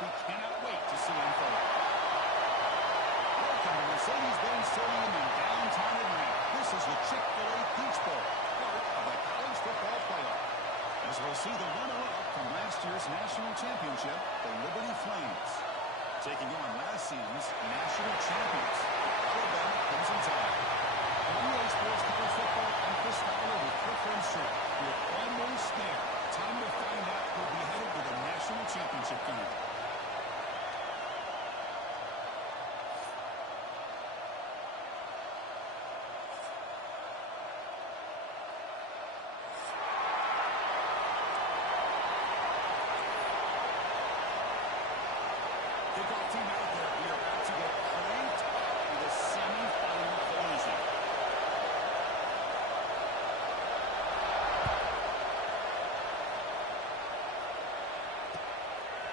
we cannot wait to see unfold. Welcome to Mercedes-Benz Stadium in downtown Atlanta. This is the Chick-fil-A Peach Bowl, part of the college football playoff. As we'll see the runner-up from last year's national championship, the Liberty Flames, taking on last season's national champions, Alabama Crimson Tide. EA Sports College Football, I'm Chris Fowler with Kirk Herbstreit. We're almost there. Time to find out who'll be headed to the national championship game. Kickoff team out there. We are about to get cranked up with a semi-final collision.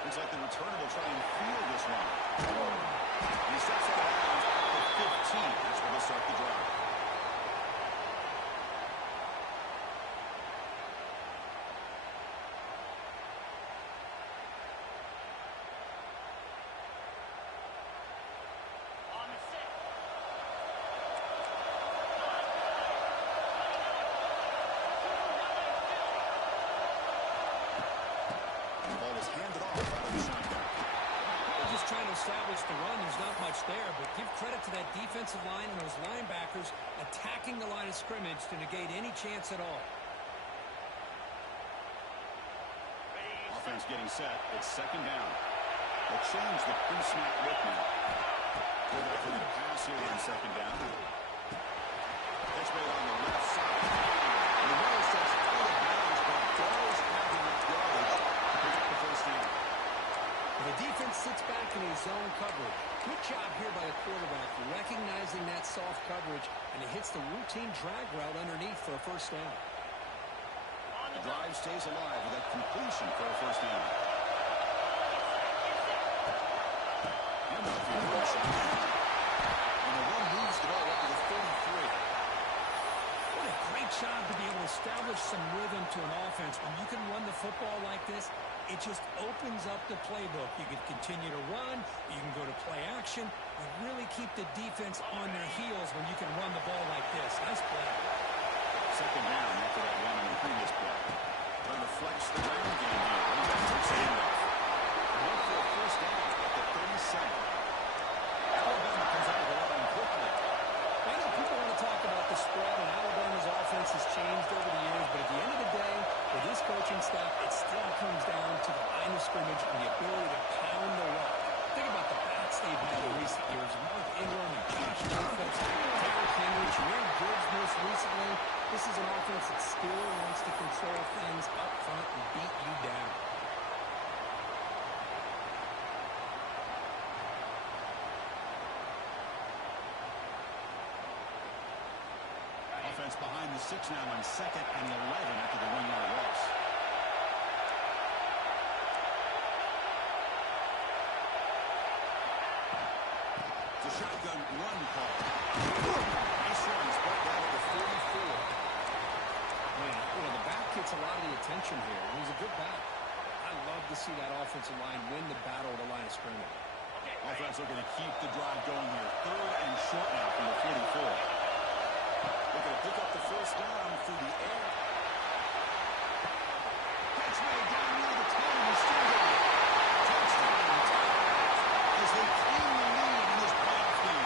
Looks like the returner will try and field this one. And he sets it around for 15. That's where they'll start the drive. Establish the run. There's not much there, but give credit to that defensive line and those linebackers attacking the line of scrimmage to negate any chance at all. Offense getting set. It's second down. They'll change the pre-snap look now. Quarterback looking to pass here on second down. Catch made on the left side. And the middle starts out of bounds, but does have enough yardage to pick up the first down. The defense sits back in a zone coverage. Good job here by the quarterback, recognizing that soft coverage, and he hits the routine drag route underneath for a first down. The drive stays alive with that completion for a first down. And the run moves the ball up to the 43. What a great job to be able to establish some rhythm to an offense. When you can run the football like this, it just opens up the playbook. You can continue to run. You can go to play action. You really keep the defense on their heels when you can run the ball like this. Nice play. Second down after that run in the previous play. Trying to flex the ground game here. Look for a first down at the 37. Alabama comes out of the line quickly. I know people want to talk about the spread, and Alabama's offense has changed over the years, but at the end of the day, with this coaching staff, it still comes down to the line of scrimmage and the ability to pound the rock. Think about the bats they've had in recent years. Mark Ingram and Josh Jacobs, Derrick Henry, Jameer Gibbs most recently. This is an offense that still wants to control things up front and beat you down. Offense behind the 6 now on 2nd and 11 after the 1-yard loss. It's a shotgun run call. Nice run. He's brought down at the 44. Man, the back gets a lot of the attention here. He's a good back. I love to see that offensive line win the battle at the line of scrimmage. Offense looking to keep the drive going here. 3rd and short now from the 44. Looking to pick up the first down through the air. Catch made down near the 10. He's still there. Touchdown as they claim the lead in this playoff game.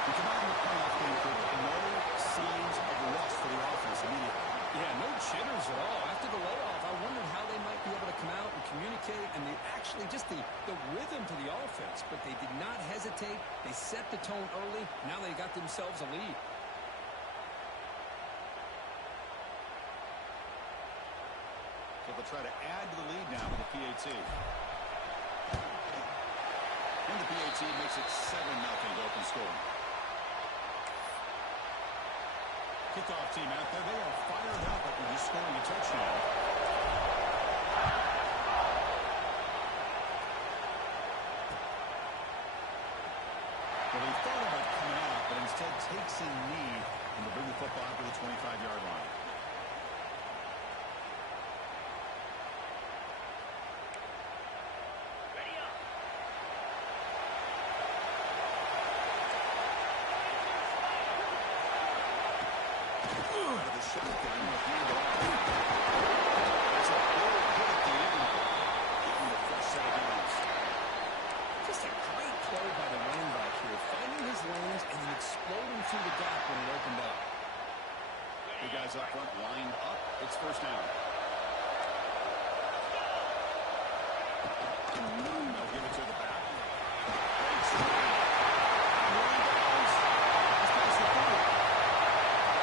We come out in the playoff game for no signs of rust for the offense immediately. Yeah, no jitters at all. After the layoff, I wondered how they might be able to come out and communicate, and actually just the rhythm to the offense. But they did not hesitate. They set the tone early. Now they got themselves a lead. So they'll try to add to the lead now with the PAT. And the PAT makes it 7-0 to open score. Kickoff team out there. They are fired up after just scoring a touchdown. Well, they thought about coming out, but instead takes a knee and to bring the football out to the 25-yard line. Out of the shotgun, with hand off. That's a big hit at the end. Getting a fresh set of downs. Just a great play by the running back here, finding his lanes and then exploding through the gap when it opened up. The guys up front lined up. It's first down. They'll give it to the back. Great strike. Here he goes. He's past the 30.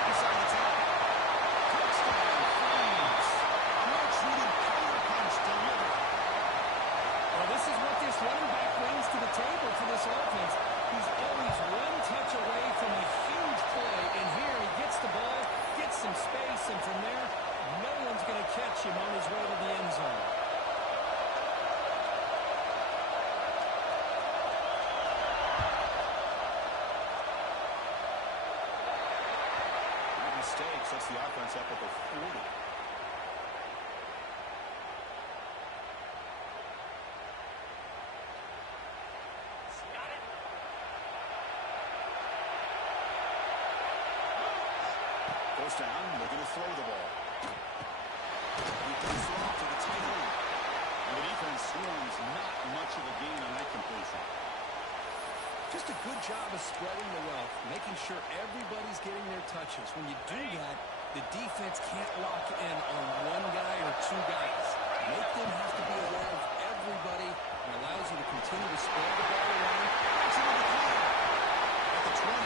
Inside the 10. Touchdown, Flames. A much-needed power punch delivered. Well, this is what this running back brings to the table for this offense. He's always one touch away from a huge play, and here he gets the ball, gets some space, and from there, no one's going to catch him on his way to the end zone. That mistake sets the offense up at the 40. First down, they're going to throw the ball. He can throw to the tight end. And the defense swarms not much of a gain on that completion. Just a good job of spreading the wealth, making sure everybody's getting their touches. When you do that, the defense can't lock in on one guy or two guys. Make them have to be aware of everybody and allows you to continue to spread the ball around. It's into the corner. At the 20.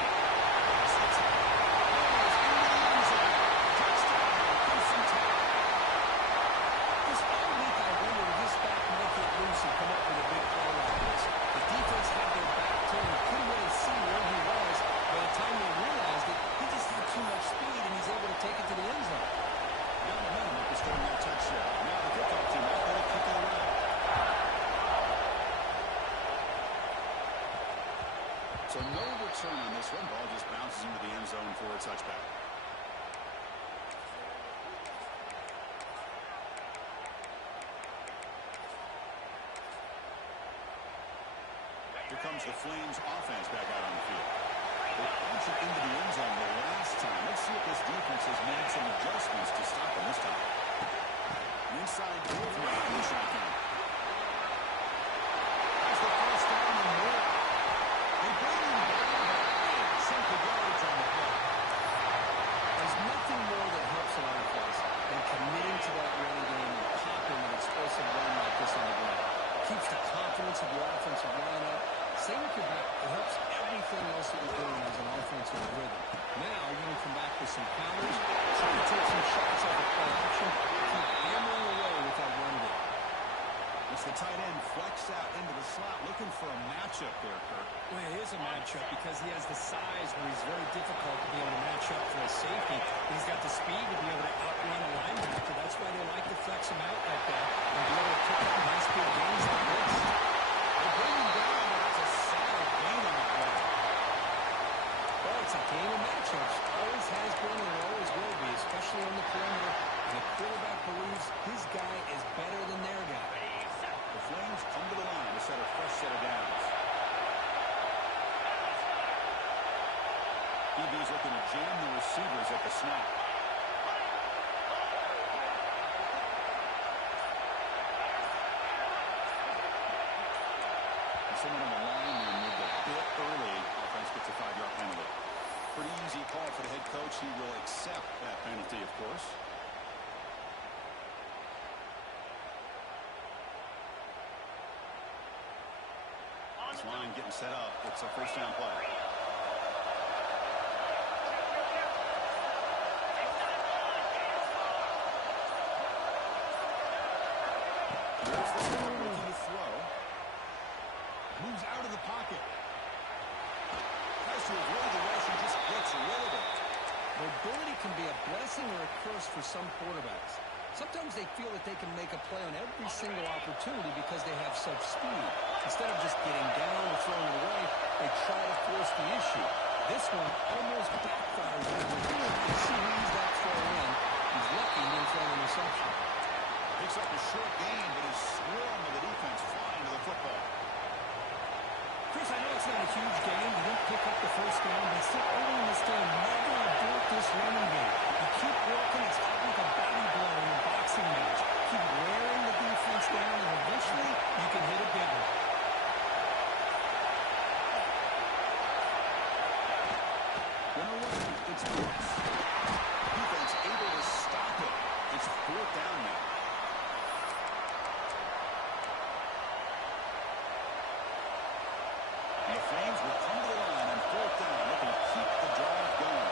Sets it. This whole week I wonder if this back might get loose and come up with a big play like this. The defense had their back turned, couldn't really see where he was. By the time they realized it, he just had too much speed and he's able to take it to the end zone. Now momentum up is starting that touch there. Now the kickoff team out there to kick it around. So no return on this one. Ball just bounces into the end zone for a touchback. Here comes the Flames offense back out on the field. They punch it into the end zone the last time. Let's see if this defense has made some adjustments to stop them this time. Inside the shotgun. That's the first down and more. They bring him back. Simple yards on the play. There's nothing more that helps an offense than committing to that running game and popping an explosive run like this on the ground. Keeps the confidence of your offensive line up. Same with your back. It helps everything else that you're doing as an offensive rhythm. Now you can come back with some counters, try to take some shots off of play action, keep hammering away with that run game. It's the tight end flexed out into the slot, looking for a matchup there, Kurt. Well, it is a matchup because he has the size where he's very difficult to be able to match up for a safety. He's got the speed to be able to outrun a linebacker. That's why they like to flex him out like that and be able to pick up high-speed gains like this. They bring him down, but it's a solid gain on the play. Well, it's a game of matchups. Always has been and always will be, especially on the perimeter. And the quarterback believes his guy is better than their guy. The Flames come to the line to set a fresh set of downs. DB's looking to jam the receivers at the snap. Someone on the line and moved a bit early. Offense gets a 5-yard penalty. Pretty easy call for the head coach. He will accept that penalty, of course. This line getting set up. It's a first down play. Here's the snap, looking to throw. Moves out of the pocket. Tries to avoid the rush and just gets rid of it. Mobility can be a blessing or a curse for some quarterbacks. Sometimes they feel that they can make a play on every single opportunity because they have such speed. Instead of just getting down or throwing it away, they try to force the issue. This one almost backfires on him. You see who he's that throw in. He's lucky he didn't throw an interception. Picks up a short gain, but is swarmed with the defense flying to the football. Chris, I know it's not a huge game. He didn't pick up the first down, but still early in this game, never abort this running game. You keep working. It's kind of like a belly blow in a boxing match. Keep wearing the defense down, and eventually you can hit a big one. It's Brooks. Defense able to stop it. It's 4th down now. And the Flames will come to the line on 4th down, looking to keep the drive going.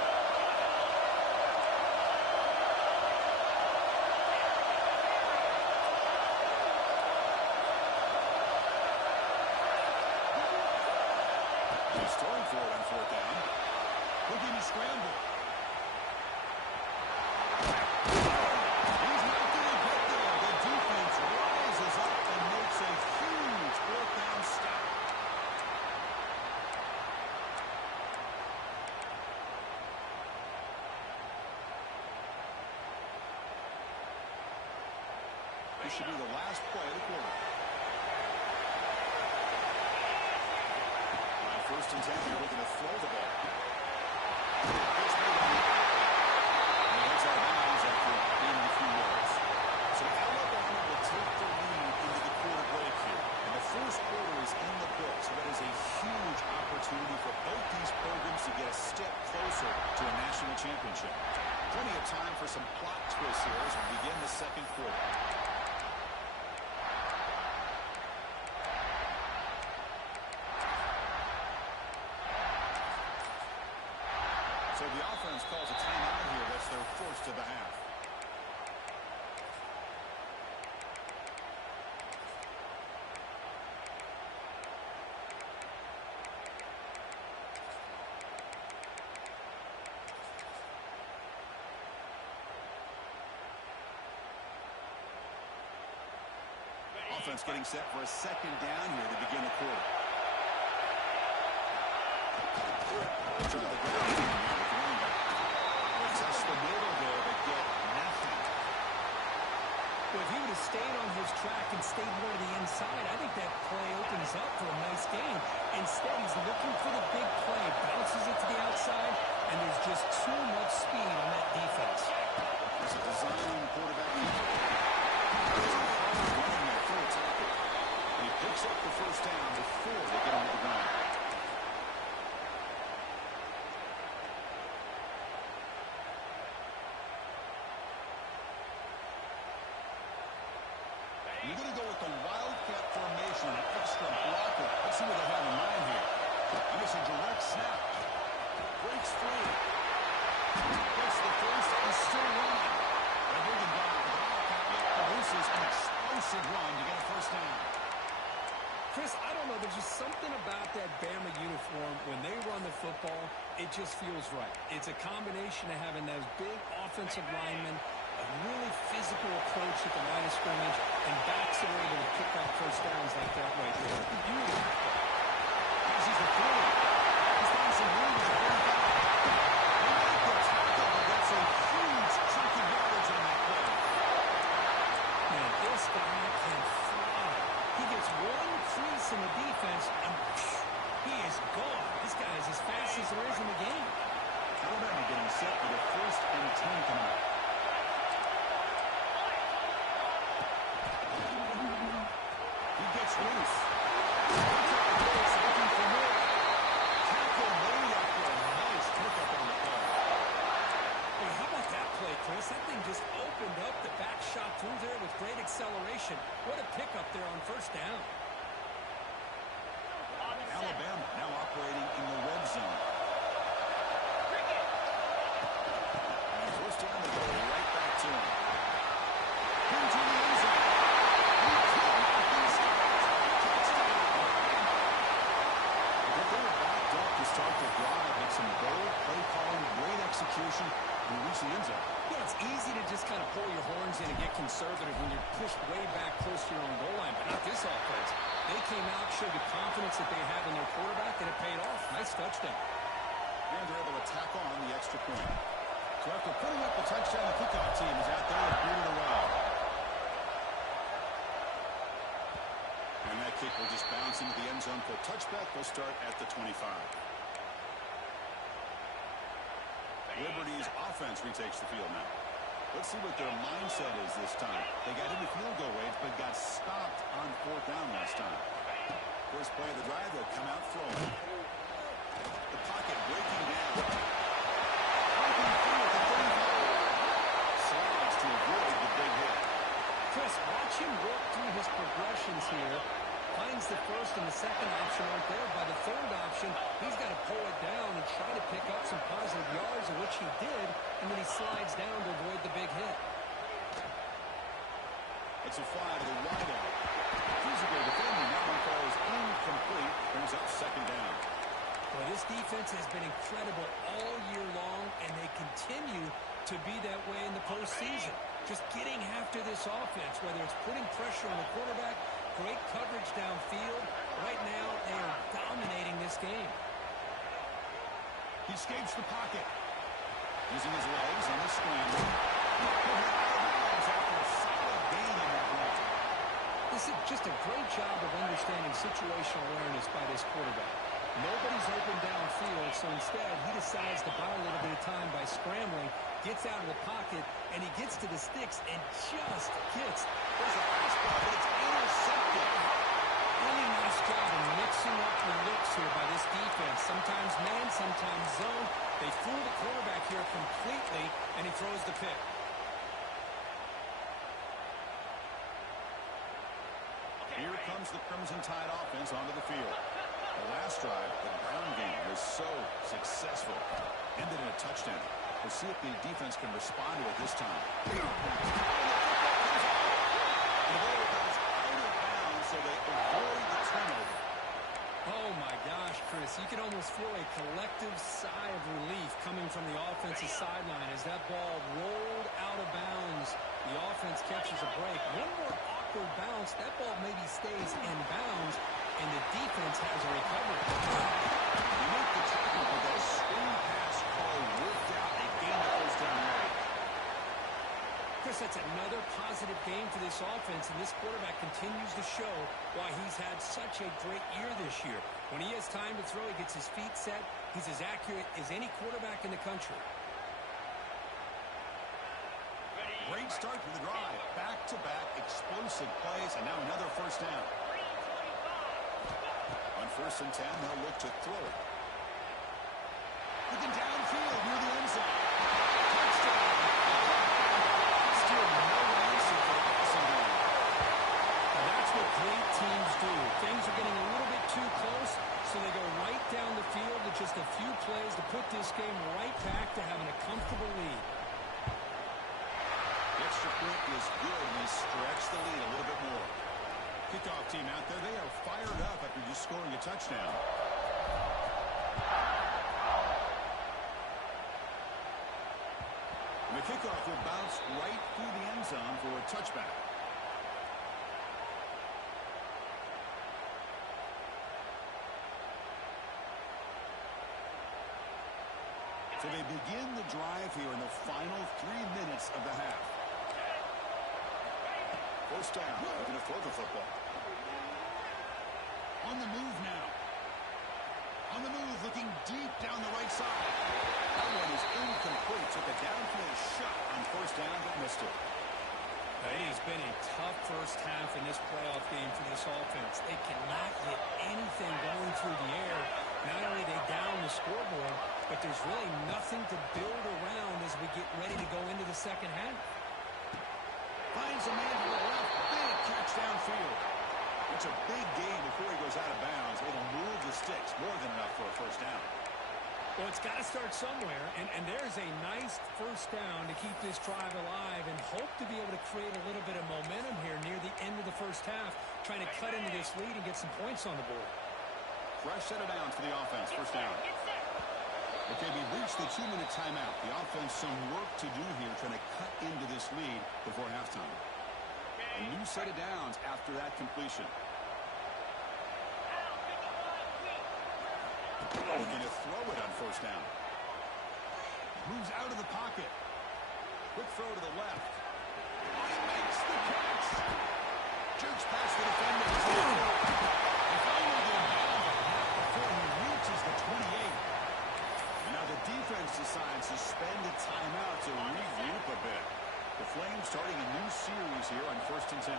He's throwing for it on 4th down. Looking to scramble. He's not going to get there. The defense rises up and makes a huge 4th down stop. This should be the last play of the quarter. On 1st and 10, they're looking to throw the ball. So Alabama will take the lead into the quarter break here. And the first quarter is in the books. So that is a huge opportunity for both these programs to get a step closer to a national championship. Plenty of time for some plot twists here as we begin the second quarter. So the offense calls a timeout here. That's their first of the half. Offense getting set for a 2nd down here to begin the quarter. Try the ground test the middle there, but get nothing. Well, if he would have stayed on his track and stayed more to the inside, I think that play opens up for a nice game. Instead, he's looking for the big play, bounces it to the outside, and there's just too much speed on that defense. There's a design quarterback. There's a hard running there for a tackle. And he picks up the 1st down before they get him to the ground. You're going to go with the Wildcat formation, an extra blocker. Let's see what they have in mind here. And it's a direct snap. Breaks free. Gets the first and still running. They're moving down. The Wildcat produces an explosive run to get a 1st down. Chris, I don't know. There's just something about that Bama uniform. When they run the football, it just feels right. It's a combination of having those big offensive linemen, a really physical approach at the line of scrimmage, and backs are able to pick up 1st downs like that right there. Beautiful. This is the third. He's got some room to bring back. That's a huge chunk of yardage on that play. Man, this guy can fly. He gets one crease in the defense, and he is gone. This guy is as fast as there is in the game. Alabama getting set for the 1st and 10 coming up. Gets loose. Looking for more. Tackle made after a nice pickup on the play. Hey, how about that play, Chris? That thing just opened up the back shot through there with great acceleration. What a pickup there on 1st down. Alabama now operating in the red zone. And 1st down, they go right back to him. Into the end zone. Start the drive with some bold play calling, great execution, and reach the end zone. Yeah, it's easy to just kind of pull your horns in and get conservative when you're pushed way back close to your own goal line, but not this offense. They came out, showed the confidence that they have in their quarterback, and it paid off. Nice touchdown. And they're able to tack on the extra point. So after putting up the touchdown, the kickoff team is out there with booted around. And that kick will just bounce into the end zone for a touchback. They'll start at the 25. Liberty's offense retakes the field now. Let's see what their mindset is this time. They got into field goal range, but got stopped on 4th down last time. First play of the drive, they'll come out throwing. The pocket breaking down. Breaking through at the 35. Slides to avoid the big hit. Chris, watch him work through his progressions here. Finds the first and the second option aren't there. By the third option, he's got to pull it down and try to pick up some positive yards, of which he did, and then he slides down to avoid the big hit. It's a fly to the wideout. Physical defending. That one falls incomplete. Brings up 2nd down. Well, this defense has been incredible all year long, and they continue to be that way in the postseason. Just getting after this offense, whether it's putting pressure on the quarterback, great coverage downfield. Right now, they are dominating this game. He escapes the pocket. Using his legs on the scramble. After a solid gain on that run. This is just a great job of understanding situational awareness by this quarterback. Nobody's open downfield, so instead he decides to buy a little bit of time by scrambling, gets out of the pocket, and he gets to the sticks and just gets. There's a fastball, but it's intercepted. Really nice job of mixing up the looks here by this defense. Sometimes man, sometimes zone. They fool the quarterback here completely, and he throws the pick. Here comes the Crimson Tide offense onto the field. The last drive, the ground game, was so successful. Ended in a touchdown. We'll see if the defense can respond to it this time. The ball goes out of bounds, so they avoid the turnover. Oh, my gosh, Chris. You can almost feel a collective sigh of relief coming from the offensive sideline as that ball rolled out of bounds. The offense catches a break. One more awkward bounce. That ball maybe stays in bounds, and the defense has a recovery. You make the tackle with that screen pass call worked out. They gain the first down right. Chris, that's another positive game for this offense, and this quarterback continues to show why he's had such a great year this year. When he has time to throw, he gets his feet set. He's as accurate as any quarterback in the country. Great start to the drive. Back-to-back explosive plays, and now another first down. On 1st and 10, they'll look to throw it. Looking downfield near the end zone. Touchdown. Still no answer for the passing game. Now that's what great teams do. Things are getting a little bit too close, so they go right down the field with just a few plays to put this game right back to having a comfortable lead. The extra point is good, and they stretch the lead a little bit more. Kickoff team out there, they are fired up after just scoring a touchdown. And the kickoff will bounce right through the end zone for a touchback. So they begin the drive here in the final 3 minutes of the half. First down, looking to throw the football. On the move now. On the move, looking deep down the right side. That one is incomplete. Took a downfield shot on first down, but missed it. It has been a tough first half in this playoff game for this offense. They cannot get anything going through the air. Not only are they down the scoreboard, but there's really nothing to build around as we get ready to go into the second half. Finds a man to the left. Big catch downfield. It's a big gain before he goes out of bounds. It'll move the sticks. More than enough for a first down. Well, it's got to start somewhere, and there's a nice first down to keep this drive alive and hope to be able to create a little bit of momentum here near the end of the first half, trying to cut into this lead and get some points on the board. Fresh set of downs for the offense. First down. Okay, we reached the 2-minute timeout. The offense some work to do here, trying to cut into this lead before halftime. A new set of downs after that completion. Looking to throw it on first down. Moves out of the pocket. Quick throw to the left. He makes the catch. Jukes past the defender. And finally they're down before he reaches the 28. And now the defense decides to suspend starting a new series here on 1st and 10.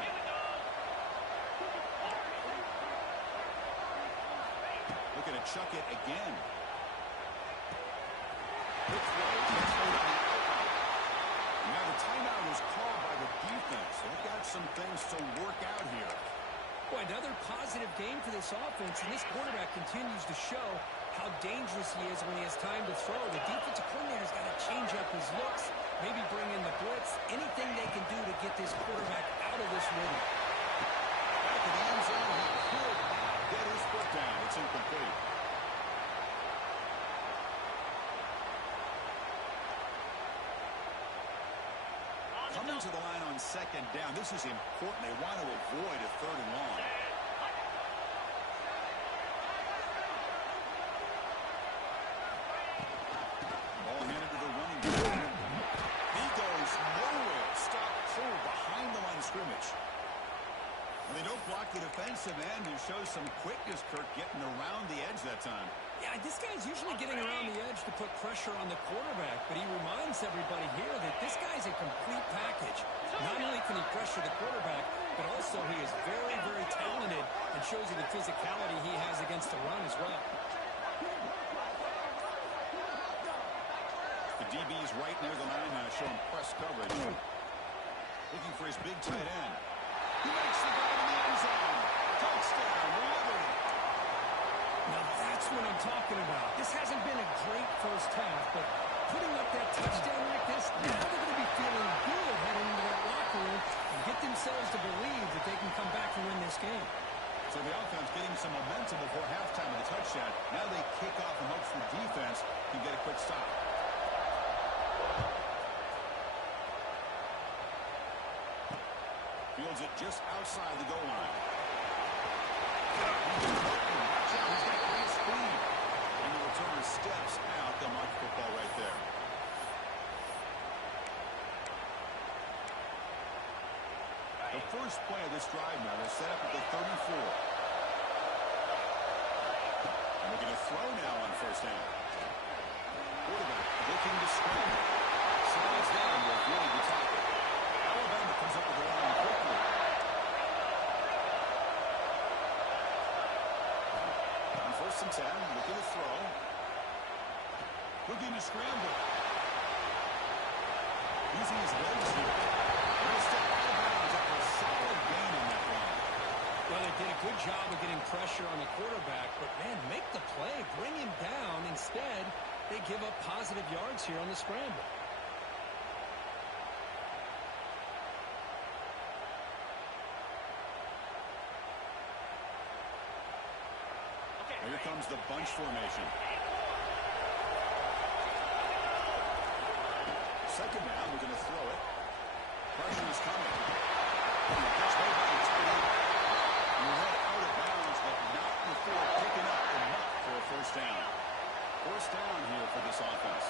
Looking to chuck it again. Good throw. Now the timeout is called by the defense. They've got some things to work out here. Boy, another positive game for this offense, and this quarterback continues to show how dangerous he is when he has time to throw. The defensive coordinator's got to change up his looks, maybe bring in the blitz, anything they can do to get this quarterback out of this rhythm. Back in the end zone, he could get his foot down. It's incomplete. Coming to the line on 2nd down. This is important. They want to avoid a 3rd and long. Ball handed to the running back. He goes nowhere. Stop cold behind the line of scrimmage. And they don't block the defensive end and show some quickness, Kirk, getting around the edge that time. Yeah, this guy's usually getting around the edge to put pressure on the quarterback, but he reminds everybody here that this guy's a complete package. Not only can he pressure the quarterback, but also he is very, very talented and shows you the physicality he has against the run as well. The DB's right near the line now, showing press coverage. Looking for his big tight end. He makes the grab in the end zone. Touchdown, Liberty. Now that's what I'm talking about. This hasn't been a great first half, but putting up that touchdown like this, now they're going to be feeling good heading into that locker room and get themselves to believe that they can come back and win this game. So the offense getting some momentum before halftime with a touchdown. Now they kick off and hopes the defense can get a quick stop. Fields it just outside the goal line. He's got great speed. And the returner steps out. They'll mark the football right there. The first play of this drive now, they're set up at the 34. And we're going to throw now on 1st down. Quarterback looking to scramble. Slides down to avoid the tackle. Alabama comes up with the line quickly. On 1st and 10, looking to throw. Looking to scramble. Using his legs here. They'll step out of bounds after a solid gain on that run. Well, they did a good job of getting pressure on the quarterback, but, man, make the play, bring him down. Instead, they give up positive yards here on the scramble. Here comes the bunch formation. 2nd down, we're going to throw it. Pressure is coming. Catch made by the tight end. You head out of bounds, but not before picking up enough for a 1st down. 1st down here for this offense.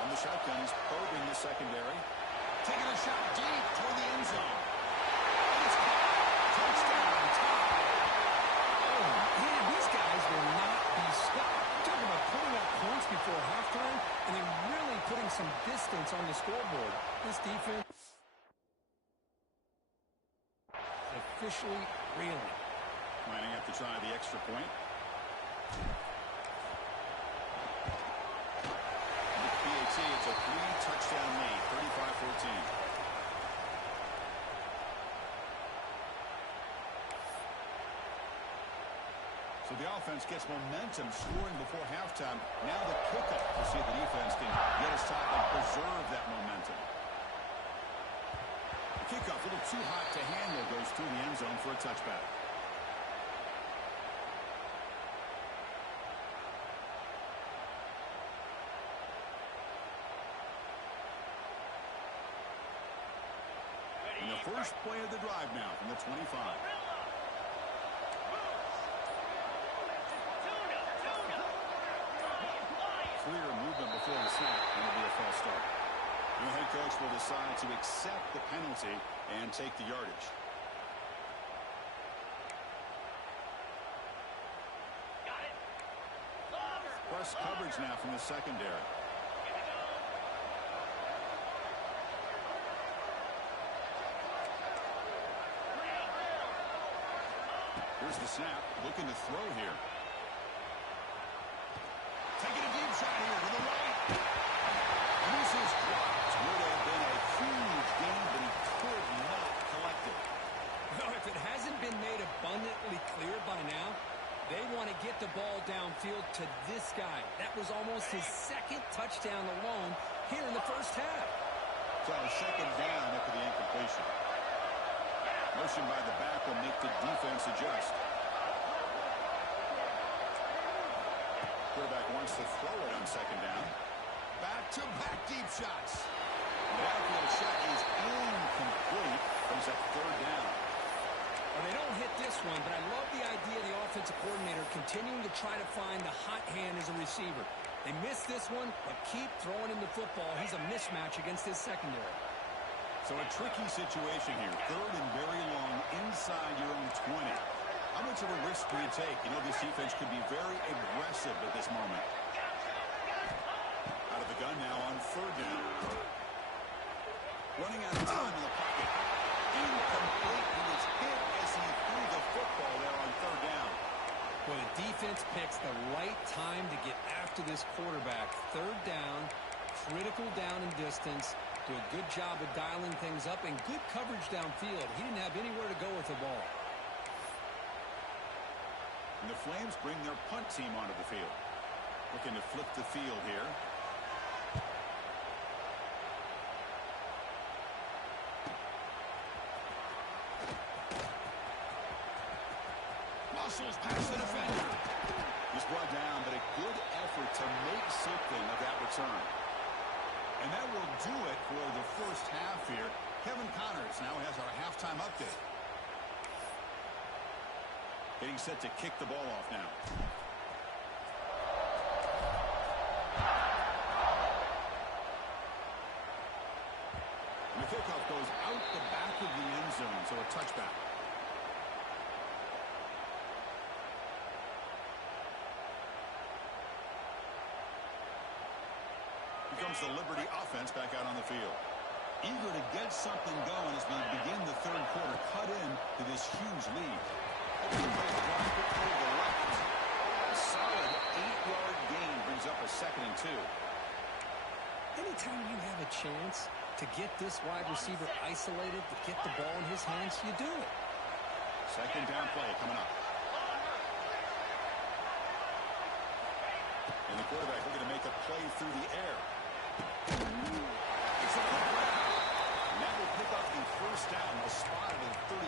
On the shotgun, he's probing the secondary. Taking a shot deep toward the end zone. And it's caught. Touchdown, tie. Oh, man, these guys will not be stopped. Talking about putting up points before halftime, and then really putting some distance on the scoreboard. This defense is officially reeling. Lining up to try the extra point. It's a 3-touchdown lead, 35-14. So the offense gets momentum, scoring before halftime. Now the kickoff to see if the defense can get a stop and preserve that momentum. The kickoff, a little too hot to handle, goes through the end zone for a touchback. And the first play of the drive now from the 25. Clear movement before the snap, and it'll be a false start. And the head coach will decide to accept the penalty and take the yardage. Press coverage now from the secondary. Here's the snap, looking to throw here. Taking a deep shot here to the right. And this is dropped. Would have been a huge gain, but he could not collect it. No, if it hasn't been made abundantly clear by now, they want to get the ball downfield to this guy. That was almost his second touchdown alone here in the first half. So second down after the incompletion. Motion by the back will make the defense adjust. Quarterback wants to throw it on second down. Back-to-back deep shots. The backfield shot is incomplete. Brings up third down. Well, they don't hit this one, but I love the idea of the offensive coordinator continuing to try to find the hot hand as a receiver. They missed this one, but keep throwing him the football. He's a mismatch against his secondary. So a tricky situation here. Third and very long inside your own 20. How much of a risk do you take? You know, this defense could be very aggressive at this moment. Out of the gun now on third down. Running out of time in the pocket. Incomplete. He was hit as he threw the football there on third down. Well, the defense picks the right time to get after this quarterback. Third down, critical down in distance. Do a good job of dialing things up and good coverage downfield. He didn't have anywhere to go with the ball. And the Flames bring their punt team onto the field. Looking to flip the field here. Muscles past the defender. He's brought down, but a good effort to make something of that return. And that will do it for the first half here. Kevin Connors now has our halftime update. Getting set to kick the ball off now. And the kickoff goes out the back of the end zone, so a touchback. Here comes the Liberty offense back out on the field. Eager to get something going as we begin the third quarter. Cut in to this huge lead. A solid 8-yard gain brings up a 2nd and 2. Anytime you have a chance to get this wide receiver isolated, to get the ball in his hands, you do it. Second down play coming up. And the quarterback looking to make a play through the air. It's a good round. And that will pick up the first down. They'll spot it at 38.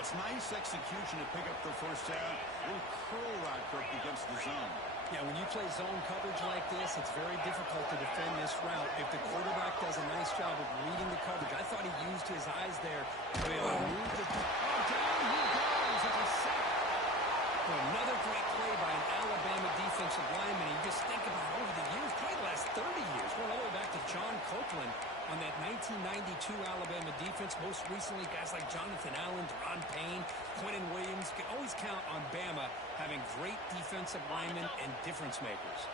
It's nice execution to pick up the first down. Little curl route, Kirk, against the zone. Yeah, when you play zone coverage like this, it's very difficult to defend this route. If the quarterback does a nice job of reading the coverage, I thought he used his eyes there to be able to move the... Oh, down he goes at the sack. Well, another great play by an Alabama defensive lineman. You just think about over the years, probably the last 30 years, going all the way back to John Copeland on that 1992 Alabama defense. Most recently, guys like Jonathan Allen, Deron Payne, Quentin Williams. Can always count on Bama having great defensive linemen and difference makers.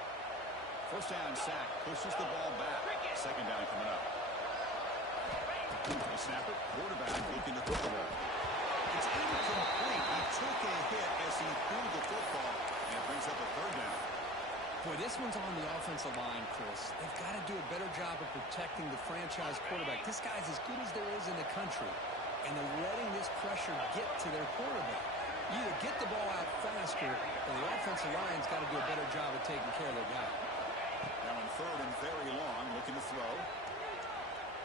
First down sack. Pushes the ball back. Second down coming up. They snap it. Quarterback looking to throw the ball. It's incomplete. He took a hit as he threw the football, and it brings up a third down. Boy, this one's on the offensive line, Chris. They've got to do a better job of protecting the franchise quarterback. This guy's as good as there is in the country, and they're letting this pressure get to their quarterback. You either get the ball out faster, or the offensive line's got to do a better job of taking care of their guy. Now in third and very long, looking to throw.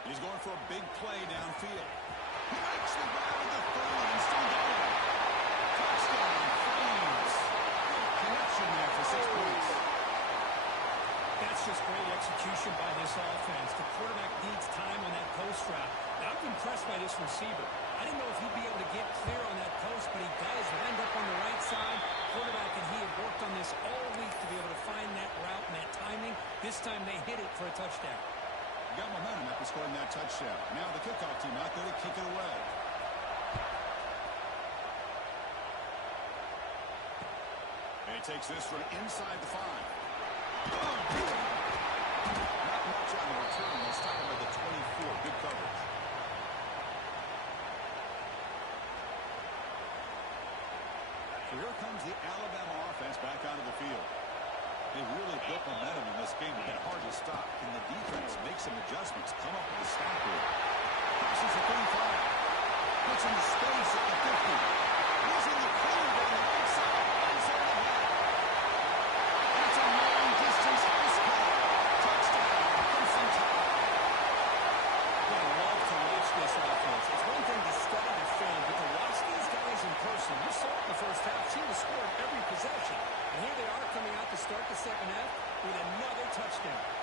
He's going for a big play downfield. He makes the grab at the 30 and still going. Touchdown, Flames. Good connection there for 6 points. That's just great execution by this offense. The quarterback needs time on that post route. Now, I'm impressed by this receiver. I didn't know if he'd be able to get clear on that post, but he does. Lined up on the right side. Quarterback and he have worked on this all week to be able to find that route and that timing. This time they hit it for a touchdown. Got momentum after scoring that touchdown. Now the kickoff team out there to kick it away. They takes this from inside the 5. Oh, not much on the return. They'll stop him at the 24. Good coverage. So here comes the Alabama offense back onto the field. They really built momentum in this game. They've been hard to stop. Can the defense make some adjustments? Come up with a stop here. Passes the 35. Puts him in space at the 50. Losing the clear on the right side. Inside the half. That's a long-distance high school. Touchdown, Crimson Tide. I love to watch this offense. It's one thing to study the film, but to watch these guys in person. You saw it in the first half. Team was scoring every possession. And here they are coming out to start the second half with another touchdown.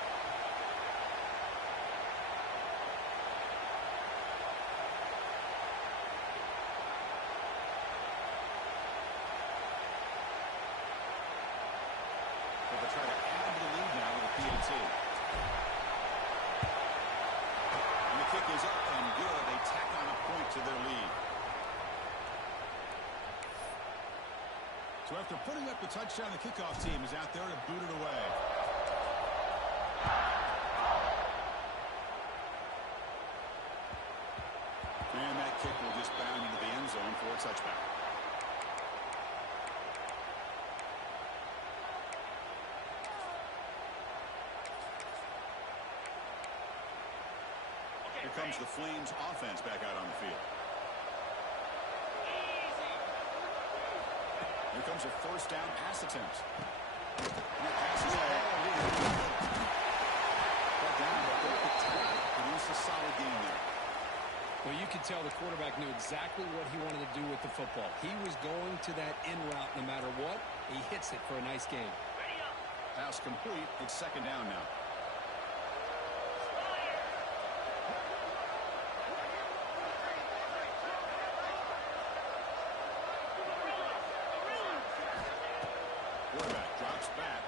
They'll try to add to the lead now with a PAT. And the kick is up and good. They tack on a point to their lead. So after putting up the touchdown, the kickoff team is out there to boot it away. And that kick will just bound into the end zone for a touchback. Here comes the Flames offense back out on the field. Here comes a first down pass attempt. And that pass is brought down, but they're the tackle. Produce a solid game there. Well, you could tell the quarterback knew exactly what he wanted to do with the football. He was going to that in route no matter what. He hits it for a nice game. Pass complete. It's second down now. Quarterback drops back.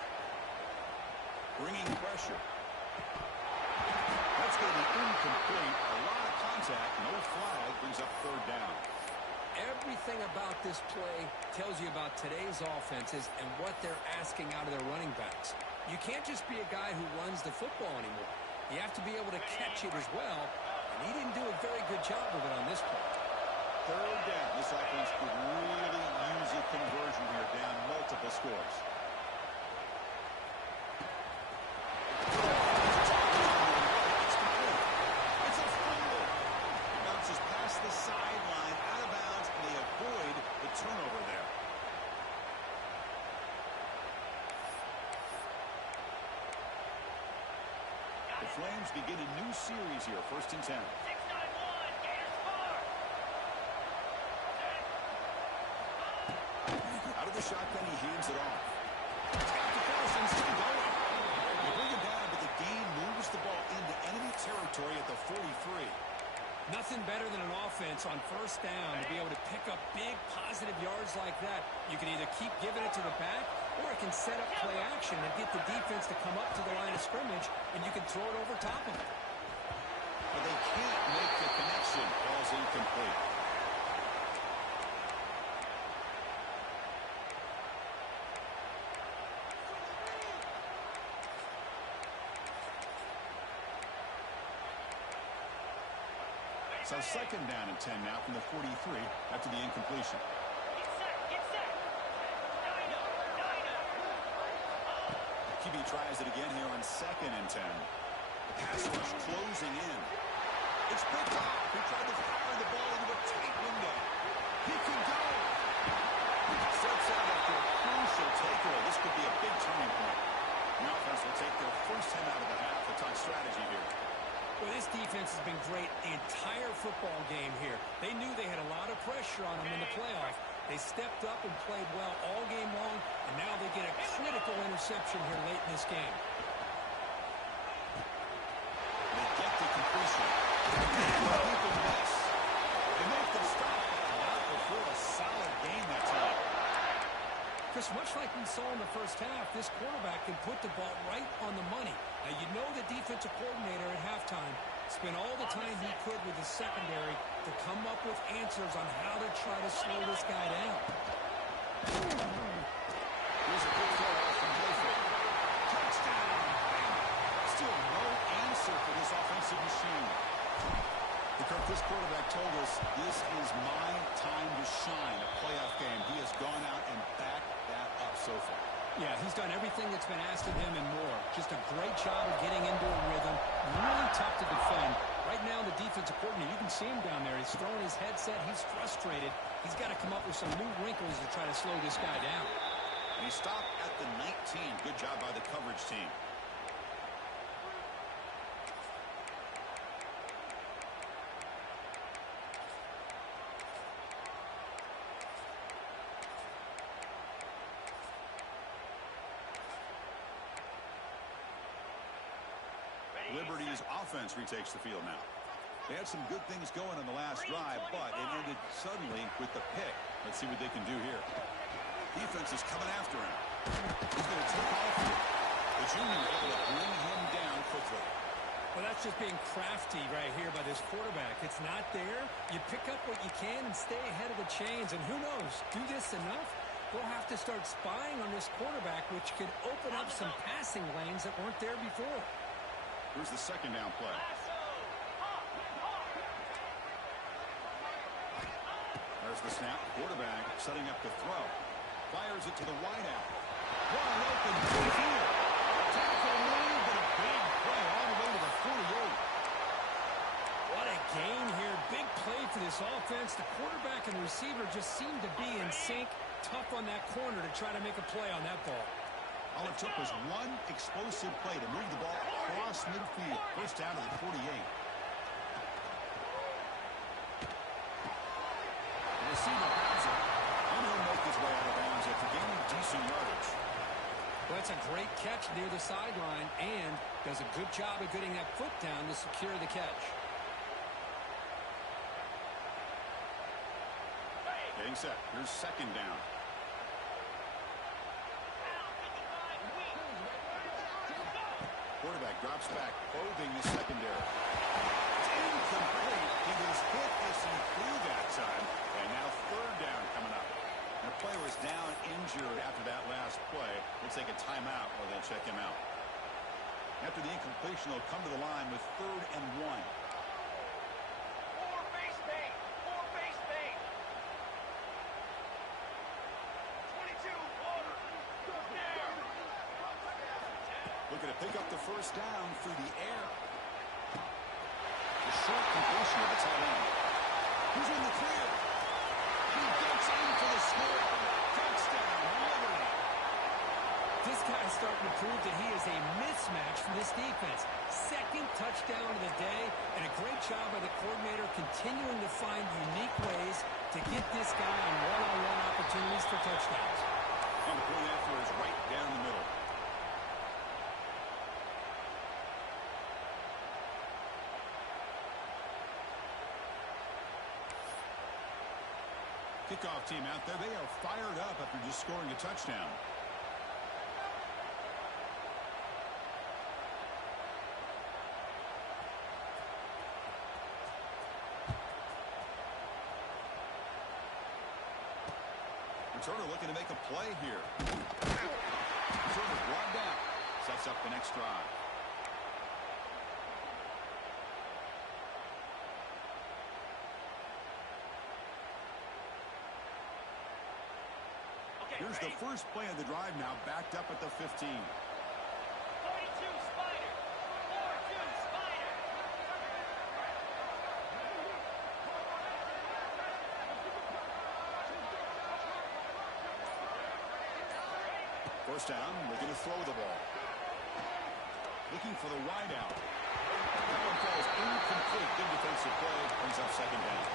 Bringing pressure. That's going to be incomplete. A lot of contact. No flag. Brings up third down. Everything about this play tells you about today's offenses and what they're asking out of their running backs. You can't just be a guy who runs the football anymore. You have to be able to catch it as well, and he didn't do a very good job of it on this play. Third down. This offense could really use a conversion here, down multiple scores. It's complete. It's a fumble. Bounces past the sideline, out of bounds, and they avoid the turnover there. The Flames begin a new series here, 1st and 10. Out of the shotgun, he hands it off. He's got the pass and still going. They bring him down, but the game moves the ball into enemy territory at the 43. Nothing better than an offense on first down to be able to pick up big positive yards like that. You can either keep giving it to the back, or it can set up play action and get the defense to come up to the line of scrimmage, and you can throw it over top of it. But they can't make the connection. Ball's incomplete. So second down and 10 now from the 43 after the incompletion. QB tries it again here on second and 10. The pass rush closing in. It's picked off. He tried to fire the ball into a tight window. He can go. Steps out after a crucial takeaway. This could be a big turning point. The offense will take their first 10 out of the half. The top strategy here. Well, this defense has been great the entire football game here. They knew they had a lot of pressure on them in the playoff. They stepped up and played well all game long, and now they get a critical interception here late in this game. They get the completion. People miss. They make the stop, but not before a solid game that time. Chris, much like we saw in the first half, this quarterback can put the ball right on the money. Now, you know the defensive coordinator at halftime spent all the time he could with his secondary to come up with answers on how to try to slow this guy down. Good Here's a quick throw off from Mayfield. Touchdown! Still no answer for this offensive machine. Because this quarterback told us this is my time to shine, a playoff game. He has gone out and backed that up so far. Yeah, he's done everything that's been asked of him and more. Just a great job of getting into a rhythm. Really tough to defend. Right now, the defensive coordinator, you can see him down there. He's throwing his headset. He's frustrated. He's got to come up with some new wrinkles to try to slow this guy down. And he stopped at the 19. Good job by the coverage team. Liberty's offense retakes the field now. They had some good things going on the last drive, but it ended suddenly with the pick. Let's see what they can do here. Defense is coming after him. He's going to take off here. The junior able to bring him down quickly. Well, that's just being crafty right here by this quarterback. It's not there. You pick up what you can and stay ahead of the chains. And who knows, do this enough, we'll have to start spying on this quarterback, which could open up some passing lanes that weren't there before. Here's the second down play. There's the snap. Quarterback setting up the throw. Fires it to the wideout. Wide open field. Tackle made, but a big play all the way to the 48. What a gain here. Big play for this offense. The quarterback and receiver just seem to be in sync. Tough on that corner to try to make a play on that ball. All it took was one explosive play to move the ball across midfield. First down to the 48. The receiver grabs it, and he'll make his way out of bounds after gaining decent yardage. Well, that's a great catch near the sideline and does a good job of getting that foot down to secure the catch. Getting set. Here's second down. Quarterback drops back, probing the secondary. It's incomplete. He was hit as he threw that time. And now third down coming up. And the player was down injured after that last play. We'll take a timeout while they check him out. After the incompletion, they'll come to the line with 3rd and 1. Looking to pick up the first down through the air. The short completion of the tight end. Who's in the clear? He gets in for the score. Touchdown, Liberty. This guy's starting to prove that he is a mismatch for this defense. Second touchdown of the day, and a great job by the coordinator continuing to find unique ways to get this guy on one-on-one opportunities for touchdowns. And the point after is right down the middle. Kickoff team out there. They are fired up after just scoring a touchdown. Returner looking to make a play here. Returner brought down. Sets up the next drive. Here's the first play of the drive now, backed up at the 15. 42 Spider. 42 Spider. First down, looking to throw the ball. Looking for the wideout. That one falls incomplete. Good defensive play. Brings up second down.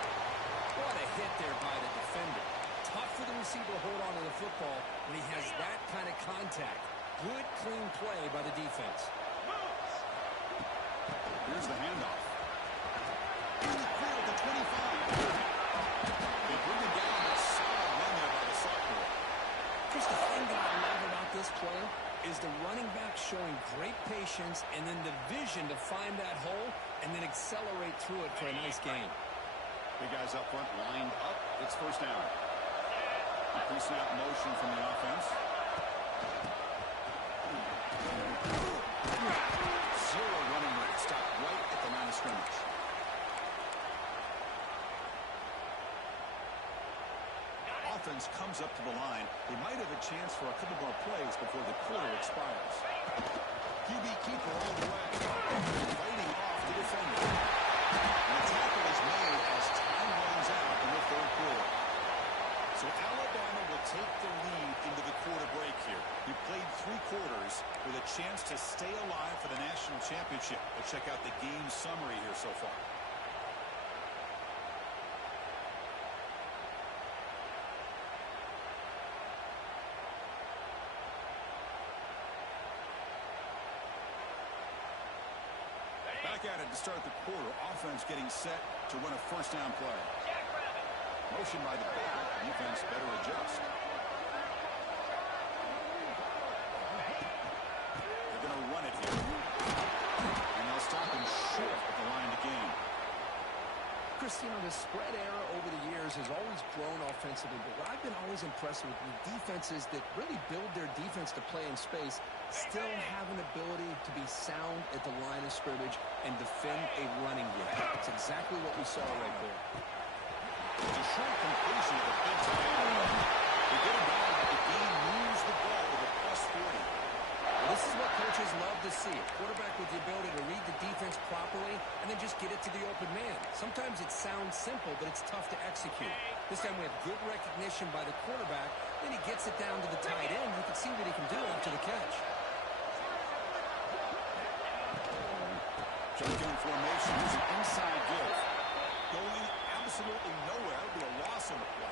What a hit there by the defender. Tough for the receiver to hold on to the football when he has that kind of contact. Good, clean play by the defense. Here's the handoff. In the clear at the 25. They bring it down. A solid run there by the sophomore. Just the thing that I love about this play is the running back showing great patience and then the vision to find that hole and then accelerate through it for a nice gain. Big guys up front lined up. It's first down. Pre-snap motion from the offense. offense comes up to the line, they might have a chance for a couple more plays before the quarter expires. QB keeper all the way. Fighting off the defender. And the tackle is made as time runs out in the third quarter. So Alabama will take the lead into the quarter break here. We played 3 quarters with a chance to stay alive for the national championship. We'll check out the game summary here so far. Back at it to start the quarter. Offense getting set to run a first down play. Motion by the back. Defense better adjust. They're going to run it here. And they'll stop him short of the line to gain. Chris, you know, the spread era over the years has always grown offensively, but what I've been always impressed with the defenses that really build their defense to play in space still have an ability to be sound at the line of scrimmage and defend a running game. That's exactly what we saw right there. It's a short completion of a big time. They get him down, but the game moves the ball to the +40. Well, this is what coaches love to see. A quarterback with the ability to read the defense properly and then just get it to the open man. Sometimes it sounds simple, but it's tough to execute. This time we have good recognition by the quarterback. Then he gets it down to the tight end. You can see what he can do after the catch. Shotgun formation. Here's an inside give. Going absolutely nowhere. It'll be a loss on the play.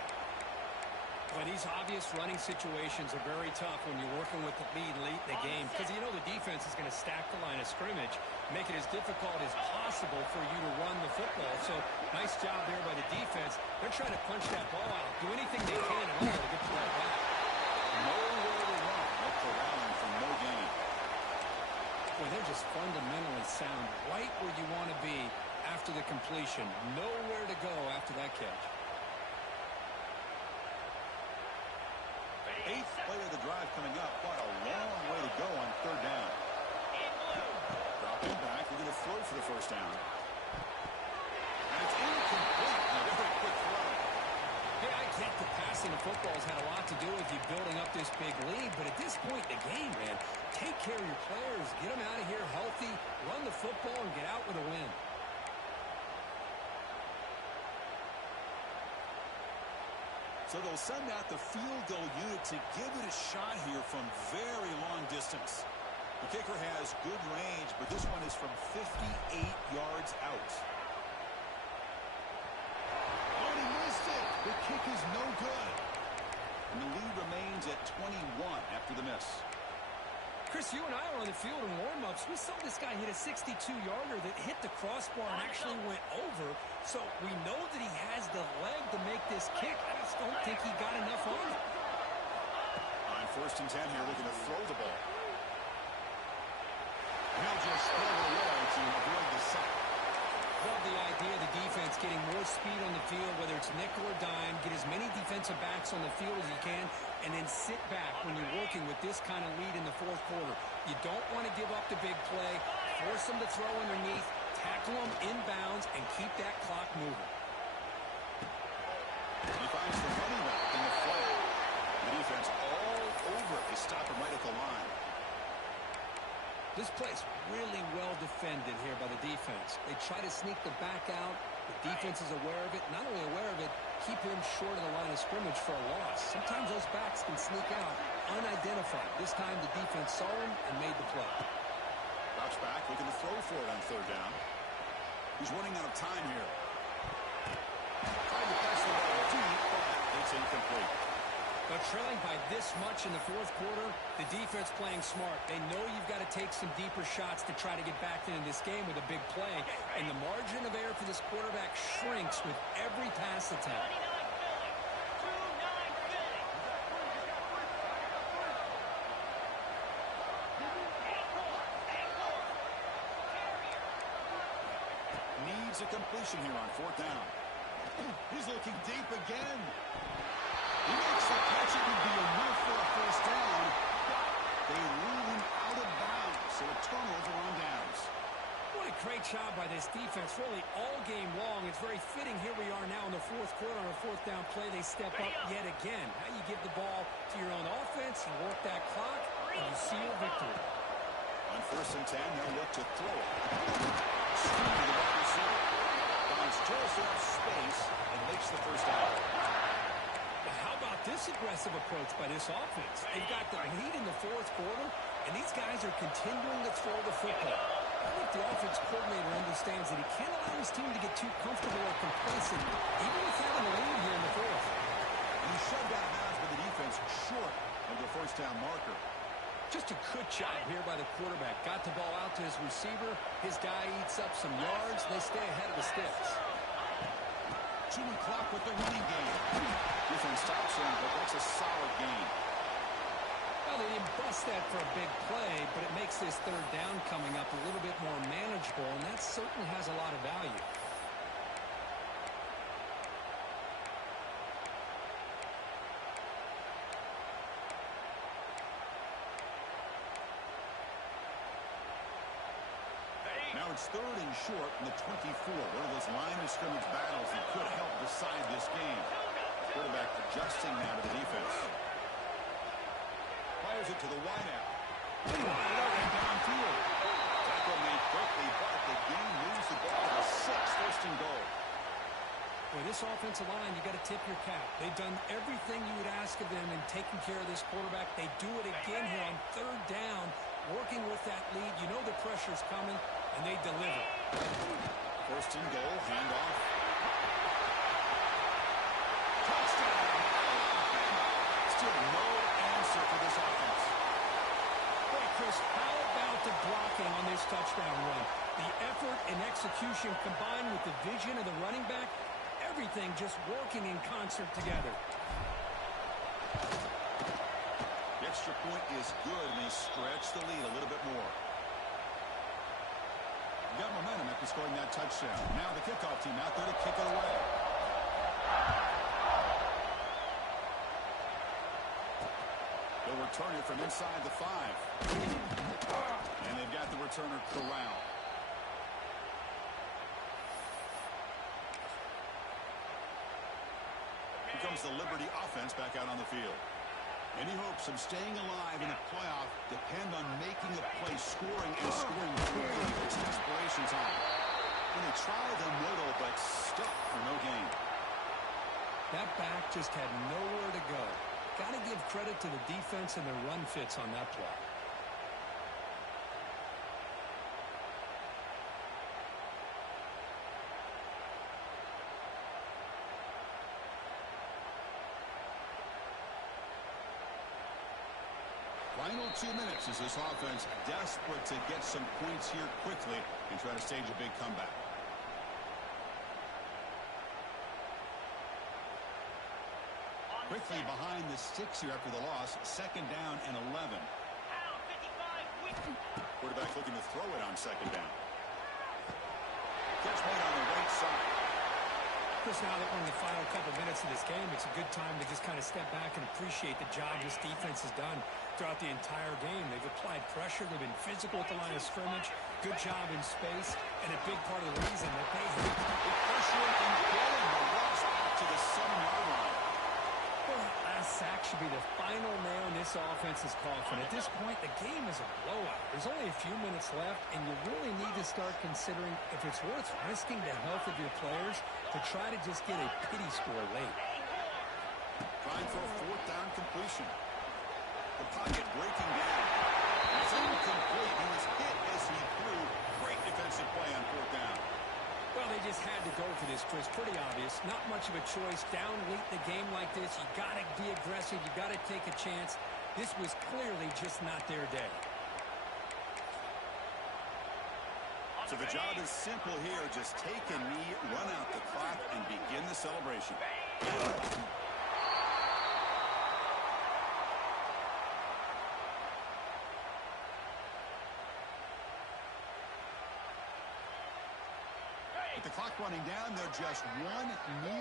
Well, these obvious running situations are very tough when you're working with the lead late in the game because you know the defense is going to stack the line of scrimmage, make it as difficult as possible for you to run the football. So nice job there by the defense. They're trying to punch that ball out, do anything they can in order to get the ball back. Nowhere to run. No corralling for no gain. Boy, they're just fundamentally sound right where you want to be after the completion. Nowhere to go after that catch. 8th play of the drive coming up. Quite a long way to go on 3rd down. Dropping back. We're going to throw for the first down. And it's incomplete. A very quick throw. Hey, I get the passing of football has had a lot to do with you building up this big lead, but at this point in the game, man, take care of your players. Get them out of here healthy, run the football, and get out with a win. So they'll send out the field goal unit to give it a shot here from very long distance. The kicker has good range, but this one is from 58 yards out. Oh, and he missed it. The kick is no good. And the lead remains at 21 after the miss. Chris, you and I were on the field in warm-ups. We saw this guy hit a 62-yarder that hit the crossbar and actually went over. So we know that he has the leg to make this kick. I just don't think he got enough on it. On 1st and 10 here, looking to throw the ball. He'll just throw it away to avoid the sack. Love the idea of the defense getting more speed on the field, whether it's nickel or dime, get as many defensive backs on the field as you can, and then sit back when you're working with this kind of lead in the 4th quarter. You don't want to give up the big play, force them to throw underneath, tackle them inbounds, and keep that clock moving. He finds the running back in the flat. The defense all over it. They stop him right at the line. This play's really well defended here by the defense. They try to sneak the back out. The defense is aware of it. Not only aware of it, keep him short of the line of scrimmage for a loss. Sometimes those backs can sneak out unidentified. This time the defense saw him and made the play. Drops back, looking to throw for it on 3rd down. He's running out of time here. Trying to pass the ball deep, but it's incomplete. But trailing by this much in the 4th quarter, the defense playing smart. They know you've got to take some deeper shots to try to get back into this game with a big play. And the margin of error for this quarterback shrinks with every pass attempt. Needs a completion here on 4th down. He's looking deep again. He makes the catch. It would be enough for a first down. They rule him out of bounds, so a turnover on downs. What a great job by this defense, really all game long. It's very fitting here we are now in the fourth quarter on a fourth down play, they step up yet again. Now you give the ball to your own offense, you work that clock, and you seal victory. On 1st and 10, they'll look to throw it. Screen to the wide receiver. Finds just enough space and makes the first down. But how about this aggressive approach by this offense? They've got the lead in the fourth quarter, and these guys are continuing to throw the football. I think the offense coordinator understands that he can't allow his team to get too comfortable or complacent, even with having a lead here in the fourth. And he shoved out of bounds with the defense short of the first down marker. Just a good job here by the quarterback. Got the ball out to his receiver. His guy eats up some yards. They stay ahead of the sticks. Chewing clock with the running game. Defense stops him, but that's a solid gain. Well, they didn't bust that for a big play, but it makes this third down coming up a little bit more manageable, and that certainly has a lot of value. Now it's 3rd and short in the 24. One of those line of scrimmage battles that could help decide this game. Quarterback adjusting now to the defense. Fires it to the wideout. And downfield. Tackle made quickly, but the game moves the ball to 6, 1st and goal. Boy, this offensive line, you got to tip your cap. They've done everything you would ask of them in taking care of this quarterback. They do it again here on 3rd down, working with that lead. You know the pressure's coming, and they deliver. 1st and goal, handoff. Touchdown! Still no answer for this offense. Boy, Chris, how about the blocking on this touchdown run? The effort and execution combined with the vision of the running back, everything just working in concert together. The extra point is good, and they stretch the lead a little bit more. Got momentum after scoring that touchdown. Now the kickoff team out there to kick it away. They'll return it from inside the 5. And they've got the returner corralled. Here comes the Liberty offense back out on the field. Any hopes of staying alive in the playoff depend on making a play, scoring, and scoring quickly. It's desperation time. And they tried the middle, but stuck for no gain. That back just had nowhere to go. Got to give credit to the defense and their run fits on that play. Final 2 minutes as this offense desperate to get some points here quickly and try to stage a big comeback. Quickly behind the sticks here after the loss. 2nd down and 11. Quarterback looking to throw it on 2nd down. Catch made on the right side. Chris, now that we're in the final couple minutes of this game, it's a good time to just kind of step back and appreciate the job this defense has done throughout the entire game. They've applied pressure. They've been physical at the line of scrimmage. Good job in space. And a big part of the reason that they have pressure and getting the rush back to the 7-yard line. Well, that last sack should be the final nail in this offense's coffin. At this point, the game is a blowout. There's only a few minutes left, and you really need to start considering if it's worth risking the health of your players to try to just get a pity score late. Trying for a 4th down completion. The pocket breaking down. It's incomplete. He was hit as he threw. Great defensive play on 4th down. Well, they just had to go for this, Chris. Pretty obvious. Not much of a choice. Down late in the game like this, you got to be aggressive. You got to take a chance. This was clearly just not their day. So the job is simple here. Just take a knee, run out the clock, and begin the celebration. With the clock running down, they're just 1 knee